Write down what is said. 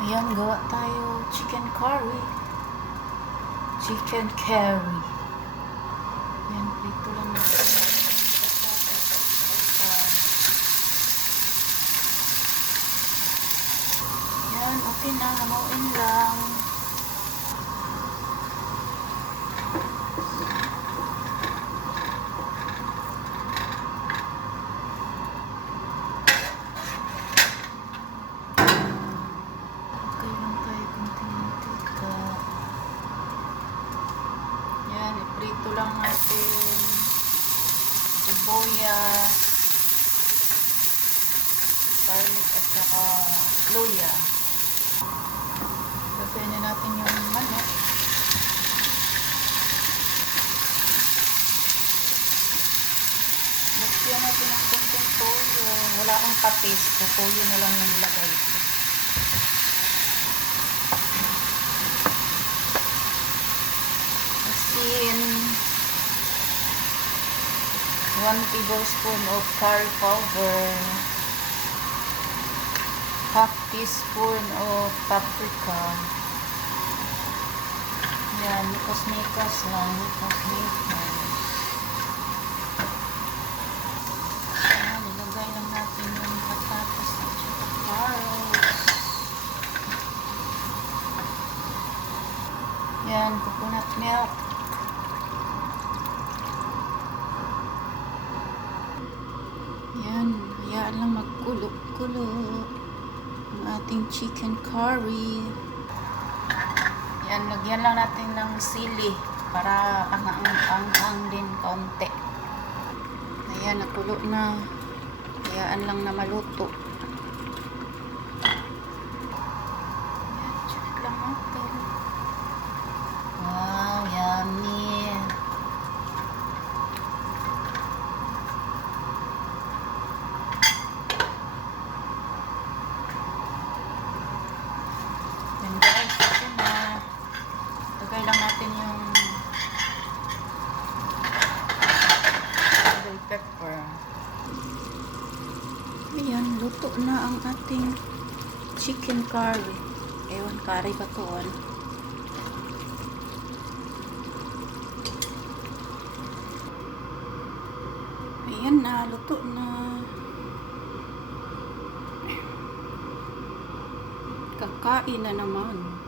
Ayan, gawa tayo chicken curry. Chicken curry. Ayan, prito lang natin. Ayan, okay na. Hamuin lang. Prito lang natin sibuyas, garlic at saka luya. Lagyan na natin yung manok. Lagyan natin ng konting toyo. Wala akong patis, so toyo na lang yung nilagay ko. Asin, 1 tablespoon of curry powder, half teaspoon of paprika. Yan, mikos-mikos lang, mikos-mikos. Yan, ilagay lang natin yung patatas at saka carrots. Yan, coconut milk. Yan, hayaan lang magkulo-kulo ang ating chicken curry. Yan, lagyan lang natin ng sili para ang din kaunti. Ayan, nakulo na. Hayaan lang na maluto. Ayan, check lang natin. Wow, yummy. Yan guys, ito na. Lagay lang natin yung bell pepper. Ayan, luto na ang ating chicken curry. Ewan, curry ba to? Ayan na, luto na. Kakain na naman.